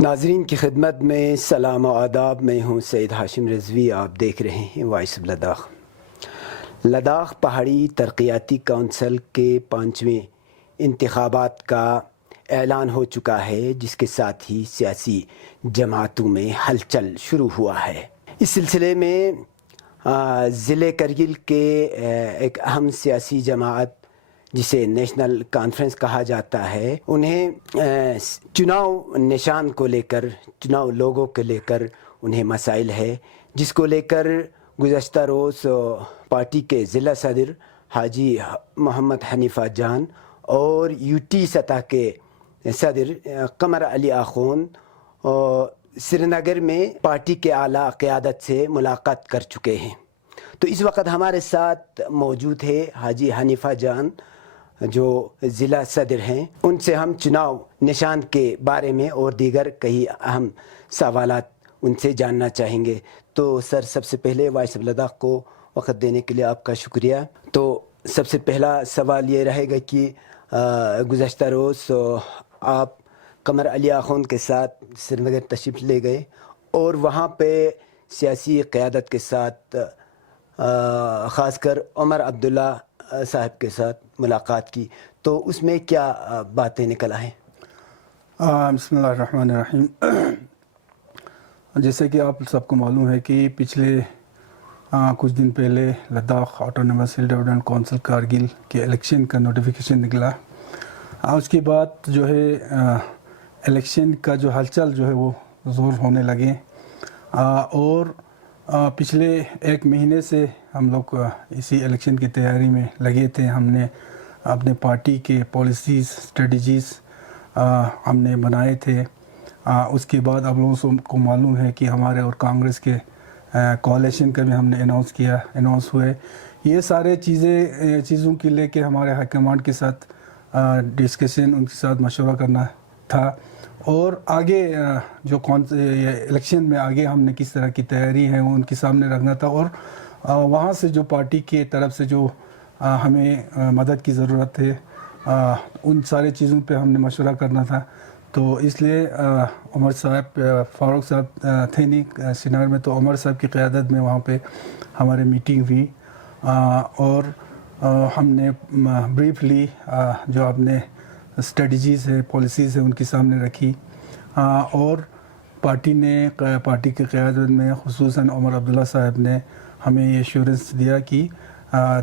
ناظرین کی خدمت میں سلام و آداب. میں ہوں سید ہاشم رضوی. آپ دیکھ رہے ہیں وائس آف لداخ. لداخ پہاڑی ترقیاتی کونسل کے 5ویں انتخابات کا اعلان ہو چکا ہے، جس کے ساتھ ہی سیاسی جماعتوں میں ہلچل شروع ہوا ہے. اس سلسلے میں ضلع کرگل کے ایک اہم سیاسی جماعت جسے نیشنل کانفرنس کہا جاتا ہے، انہیں چناؤ نشان کو لے کر، چناؤ لوگوں کو لے کر انہیں مسائل ہے، جس کو لے کر گزشتہ روز پارٹی کے ضلع صدر حاجی محمد حنیفہ جان اور یو ٹی سطح کے صدر قمر علی آخون سری نگر میں پارٹی کے اعلیٰ قیادت سے ملاقات کر چکے ہیں. تو اس وقت ہمارے ساتھ موجود ہے حاجی حنیفہ جان جو ضلع صدر ہیں. ان سے ہم چناؤ نشان کے بارے میں اور دیگر کئی اہم سوالات ان سے جاننا چاہیں گے. تو سر، سب سے پہلے وائس آف لداخ کو وقت دینے کے لیے آپ کا شکریہ. تو سب سے پہلا سوال یہ رہے گا کہ گزشتہ روز آپ قمر علی آخون کے ساتھ سری نگر تشریف لے گئے اور وہاں پہ سیاسی قیادت کے ساتھ خاص کر عمر عبداللہ صاحب کے ساتھ ملاقات کی. تو اس میں کیا باتیں نکل آئیں؟ بسم اللہ الرحمن الرحیم. جیسے کہ آپ سب کو معلوم ہے کہ پچھلے کچھ دن پہلے لداخ آٹونومس ہل ڈیولپمنٹ کونسل کارگل کے الیکشن کا نوٹیفیکیشن نکلا. اس کے بعد جو ہے الیکشن کا جو ہلچل جو ہے وہ زور ہونے لگے اور پچھلے ایک مہینے سے ہم لوگ اسی الیکشن کی تیاری میں لگے تھے. ہم نے اپنے پارٹی کے پالیسیز، اسٹریٹجیز ہم نے بنائے تھے. اس کے بعد آپ لوگوں کو معلوم ہے کہ ہمارے اور کانگریس کے کولیشن کا بھی ہم نے اناؤنس ہوئے. یہ سارے چیزوں کے لے کے ہمارے ہائی کمانڈ کے ساتھ ڈسکشن، ان کے ساتھ مشورہ کرنا تھا اور آگے جو الیکشن میں آگے ہم نے کس طرح کی تیاری ہے وہ ان کے سامنے رکھنا تھا اور وہاں سے جو پارٹی کے طرف سے جو ہمیں مدد کی ضرورت ہے ان سارے چیزوں پہ ہم نے مشورہ کرنا تھا. تو اس لیے عمر صاحب، فاروق صاحب تھے نہیں سری نگر میں، تو عمر صاحب کی قیادت میں وہاں پہ ہماری میٹنگ ہوئی اور ہم نے بریفلی جو اپنے اسٹریٹجیز ہے، پالیسیز ہے، ان کے سامنے رکھی اور پارٹی کی قیادت میں خصوصاً عمر عبداللہ صاحب نے ہمیں یہ ایشورنس دیا کہ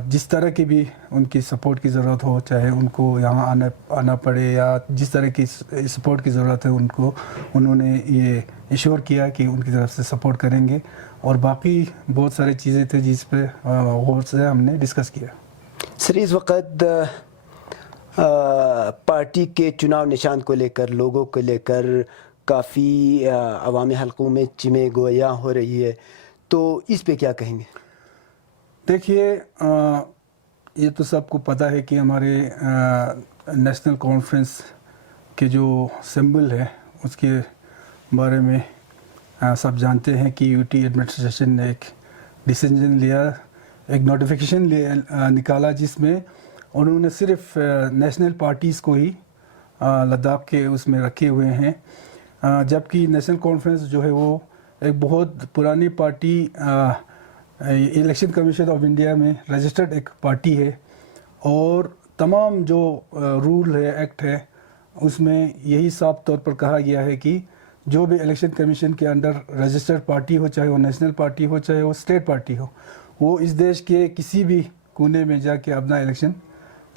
جس طرح کی بھی ان کی سپورٹ کی ضرورت ہو، چاہے ان کو یہاں آنا پڑے یا جس طرح کی سپورٹ کی ضرورت ہے، انہوں نے یہ ایشور کیا کہ ان کی طرف سے سپورٹ کریں گے. اور باقی بہت ساری چیزیں تھے جس پہ غور سے ہم نے ڈسکس کیا. سر، اس وقت پارٹی کے چناؤ نشان کو لے کر، لوگوں کو لے کر کافی عوامی حلقوں میں چمے گویاں ہو رہی ہے، تو اس پہ کیا کہیں گے؟ دیکھیے، یہ تو سب کو پتہ ہے کہ ہمارے نیشنل کانفرنس کے جو سمبل ہے اس کے بارے میں سب جانتے ہیں کہ یو ٹی ایڈمنسٹریشن نے ایک ڈیسیجن لیا، ایک نوٹیفیکیشن نکالا جس میں انہوں نے صرف نیشنل پارٹیز کو ہی لداخ کے اس میں رکھے ہوئے ہیں، جبکہ نیشنل کانفرنس جو ہے وہ ایک بہت پرانی party, election commission of India میں رجسٹرڈ ایک پارٹی ہے اور تمام جو رول ہے، ایکٹ ہے، اس میں یہی صاف طور پر کہا گیا ہے کہ جو بھی الیکشن کمیشن کے انڈر رجسٹرڈ پارٹی ہو، چاہے وہ نیشنل پارٹی ہو، چاہے وہ اسٹیٹ پارٹی ہو، وہ اس دیش کے کسی بھی کونے میں جا کے اپنا الیکشن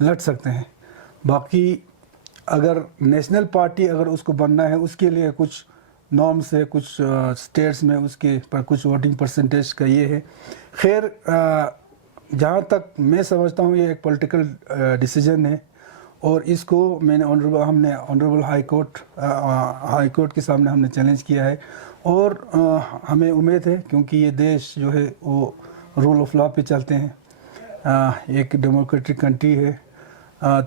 لڑ سکتے ہیں. باقی اگر نیشنل پارٹی اگر اس کو بننا ہے، اس کے لیے کچھ نارمس ہے، کچھ اسٹیٹس میں اس کے پر کچھ ووٹنگ پرسنٹیج کا یہ ہے. خیر، جہاں تک میں سمجھتا ہوں یہ ایک پولیٹیکل ڈیسیجن ہے اور اس کو ہم نے آنریبل ہائی کورٹ کے سامنے ہم نے چیلنج کیا ہے اور ہمیں امید ہے، کیونکہ یہ دیش جو ہے وہ رول آف لا پہ چلتے ہیں، ایک ڈیموکریٹک کنٹری ہے،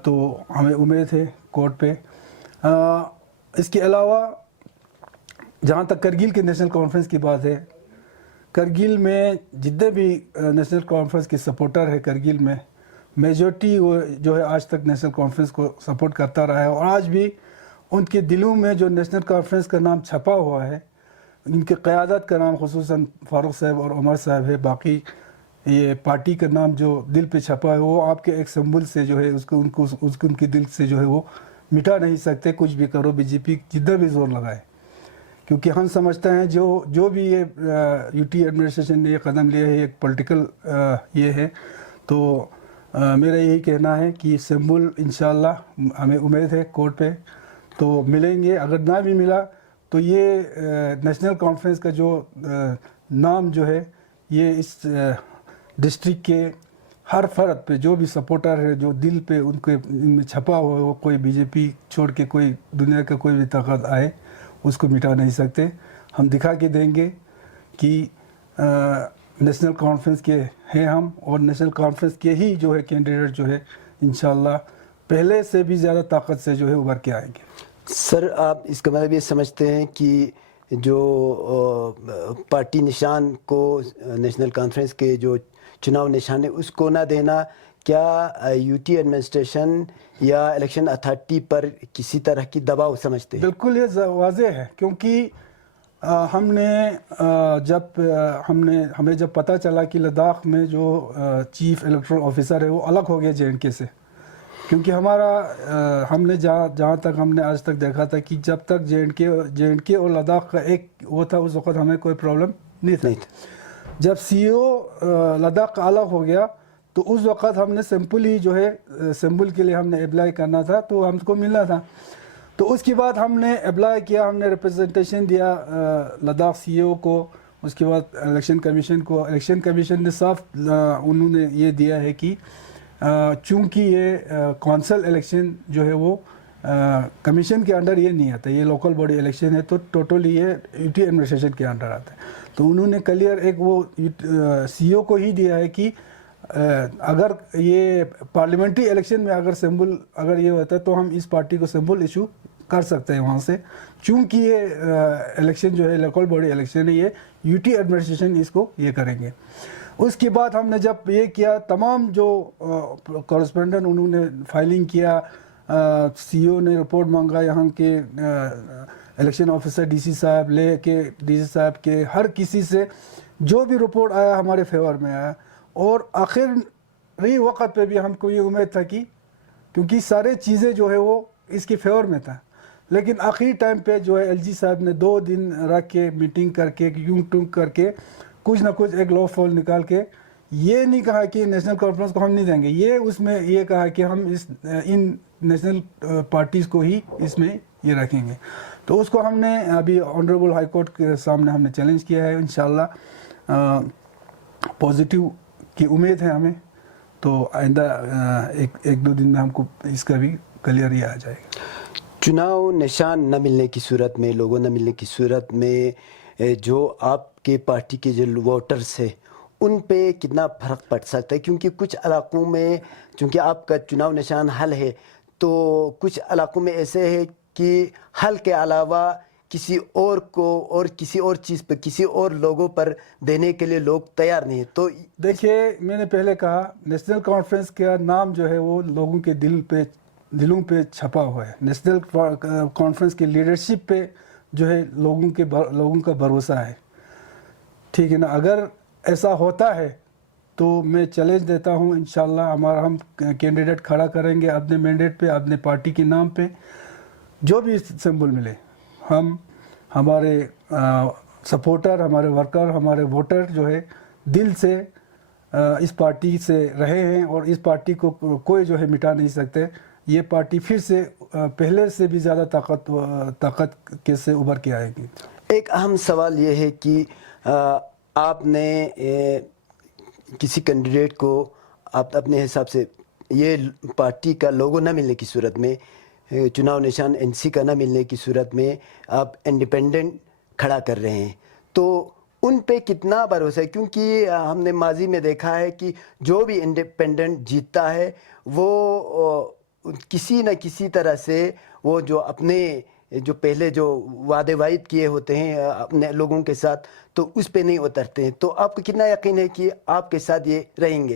تو ہمیں امید ہے کورٹ پہ. اس کے علاوہ جہاں تک کرگل کے نیشنل کانفرنس کی بات ہے، کرگل میں جتنے بھی نیشنل کانفرنس کے سپورٹر ہے کرگل میں میجورٹی وہ جو ہے آج تک نیشنل کانفرنس کو سپورٹ کرتا رہا ہے اور آج بھی ان کے دلوں میں جو نیشنل کانفرنس کا نام چھپا ہوا ہے، ان کی قیادت کا نام خصوصاً فاروق صاحب اور عمر صاحب ہے، باقی یہ پارٹی کا نام جو دل پہ چھپا ہے وہ آپ کے ایک سمبل سے جو ہے ان کے دل سے جو ہے وہ مٹا نہیں سکتے، کچھ بھی کرو بی جے پی جتنا بھی زور لگائے. کیونکہ ہم سمجھتے ہیں جو بھی یہ یو ٹی ایڈمنسٹریشن نے یہ قدم لیا ہے ایک پولیٹیکل یہ ہے، تو میرا یہی کہنا ہے کہ سمبل انشاءاللہ ہمیں امید ہے کورٹ پہ تو ملیں گے. اگر نہ بھی ملا تو یہ نیشنل کانفرنس کا جو نام جو ہے یہ اس ڈسٹرکٹ کے ہر فرد پہ جو بھی سپورٹر ہے، جو دل پہ ان میں چھپا ہوا ہے، وہ کوئی بی جے پی چھوڑ کے کوئی دنیا کا کوئی بھی طاقت آئے اس کو مٹا نہیں سکتے. ہم دکھا کے دیں گے کہ نیشنل کانفرنس کے ہیں ہم، اور نیشنل کانفرنس کے ہی جو ہے کینڈیڈیٹ جو ہے انشاءاللہ پہلے سے بھی زیادہ طاقت سے جو ہے ابھر کے آئیں گے. سر آپ اس کا مطلب یہ سمجھتے ہیں کہ جو پارٹی نشان کو نیشنل کانفرنس کے جو چناؤ نشان ہے اس کو نہ دینا، کیا یو ٹی ایڈمنسٹریشن یا الیکشن اتھارٹی پر کسی طرح کی دباؤ سمجھتے ہیں؟ بالکل یہ واضح ہے، کیونکہ ہمیں جب پتہ چلا کہ لداخ میں جو چیف الیکٹورل آفیسر ہے وہ الگ ہو گیا جے اینڈ کے سے، کیونکہ ہم نے جہاں تک ہم نے آج تک دیکھا تھا کہ جب تک جے اینڈ کے اور لداخ کا ایک وہ تھا اس وقت ہمیں کوئی پرابلم نہیں تھا. جب سی او لداخ کا الگ ہو گیا تو اس وقت ہم نے سمپل ہی جو ہے سمبل کے لیے ہم نے اپلائی کرنا تھا تو ہم کو ملنا تھا. تو اس کے بعد ہم نے اپلائی کیا، ہم نے ریپرزنٹیشن دیا لداخ سی او کو، اس کے بعد الیکشن کمیشن کو. الیکشن کمیشن نے صاف انہوں نے یہ دیا ہے کہ چونکہ یہ کونسل الیکشن جو ہے وہ کمیشن کے انڈر یہ نہیں آتا، یہ لوکل باڈی الیکشن ہے تو ٹوٹلی یہ یو ٹی ایڈمنسٹریشن کے انڈر آتا ہے. تو انہوں نے کلیئر ایک وہ سی او کو ہی دیا ہے کہ اگر یہ پارلیمنٹری الیکشن میں اگر سمبل اگر یہ ہوتا ہے تو ہم اس پارٹی کو سمبل ایشو کر سکتے ہیں وہاں سے، چونکہ یہ الیکشن جو ہے لوکل باڈی الیکشن ہے، یہ یو ٹی ایڈمنسٹریشن اس کو یہ کریں گے. اس کے بعد ہم نے جب یہ کیا، تمام جو کورسپونڈنٹ انہوں نے فائلنگ کیا، سی او نے رپورٹ مانگا، یہاں کے الیکشن آفیسر ڈی سی صاحب لے کے ڈی سی صاحب کے ہر کسی سے جو بھی رپورٹ آیا ہمارے فیور میں آیا. اور آخری وقت پہ بھی ہم کو یہ امید تھا کہ کیونکہ سارے چیزیں جو ہے وہ اس کے فیور میں تھا، لیکن آخری ٹائم پہ جو ہے ایل جی صاحب نے 2 دن رکھ کے میٹنگ کر کے یوں ٹونگ کر کے کچھ نہ کچھ ایک لا فال نکال کے یہ نہیں کہا کہ نیشنل کانفرنس کو ہم نہیں دیں گے، یہ اس میں یہ کہا کہ ہم ان نیشنل پارٹیز کو ہی اس میں یہ رکھیں گے. تو اس کو ہم نے ابھی آنریبل ہائی کورٹ کے سامنے ہم نے چیلنج کیا ہے. انشاءاللہ پازیٹیو کی امید ہے ہمیں، تو آئندہ ایک دو دن میں ہم کو اس کا بھی کلیئر یہ آ جائے گا. چناؤ نشان نہ ملنے کی صورت میں، لوگوں نہ ملنے کی صورت میں جو آپ کے پارٹی کے جو ووٹرس ہیں ان پہ کتنا فرق پڑ سکتا ہے؟ کیونکہ کچھ علاقوں میں چونکہ آپ کا چناؤ نشان حل ہے تو کچھ علاقوں میں ایسے ہے کہ حل کے علاوہ کسی اور کو اور کسی اور چیز پہ کسی اور لوگوں پر دینے کے لیے لوگ تیار نہیں ہیں. تو دیکھیے میں نے پہلے کہا نیشنل کانفرنس کا نام جو ہے وہ لوگوں کے دلوں پہ چھپا ہوا ہے. نیشنل کانفرنس کی لیڈرشپ پہ جو ہے لوگوں کا بھروسہ ہے، ٹھیک ہے نا. اگر ایسا ہوتا ہے تو میں چیلنج دیتا ہوں، انشاءاللہ ہم کینڈیڈیٹ کھڑا کریں گے اپنے مینڈیٹ پہ، اپنے پارٹی کے نام پہ، جو بھی سمبل ملے. ہمارے سپورٹر، ہمارے ورکر، ہمارے ووٹر جو ہے دل سے اس پارٹی سے رہے ہیں اور اس پارٹی کو کوئی جو ہے مٹا نہیں سکتے. یہ پارٹی پھر سے پہلے سے بھی زیادہ طاقت کے سے ابھر کے آئے گی. ایک اہم سوال یہ ہے کہ آپ نے کسی کینڈیڈیٹ کو آپ اپنے حساب سے یہ پارٹی کا لوگو نہ ملنے کی صورت میں، چناؤ نشان این سی کا نہ ملنے کی صورت میں آپ انڈیپینڈنٹ کھڑا کر رہے ہیں، تو ان پہ کتنا بھروسہ ہے؟ کیونکہ ہم نے ماضی میں دیکھا ہے کہ جو بھی انڈیپینڈنٹ جیتتا ہے وہ کسی نہ کسی طرح سے وہ جو اپنے جو پہلے جو وعدے وعید کیے ہوتے ہیں اپنے لوگوں کے ساتھ تو اس پہ نہیں اترتے ہیں. تو آپ کو کتنا یقین ہے کہ آپ کے ساتھ یہ رہیں گے؟